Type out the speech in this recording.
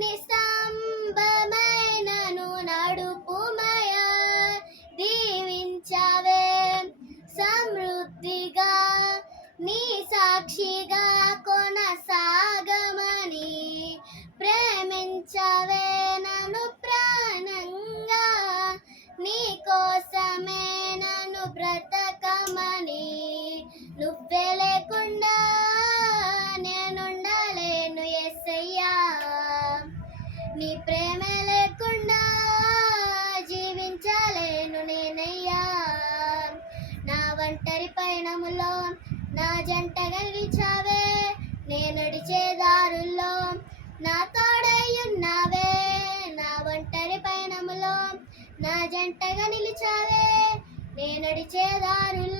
అగ్ని స్తంభమైనను నడుపుమయా దీవించవే. సమృద్ధిగా నీ సాక్షిగా నీ ప్రేమ లేకుండా జీవించలేను నేనయ్యా. నా ఒంటరి పయనములో నా జంటగా నిలిచావే నేనడిచే దారుల్లో నా తోడయ్యున్నావే నా ఒంటరి పయనములో నా జంటగా నిలిచావే. నేను దారుల్లో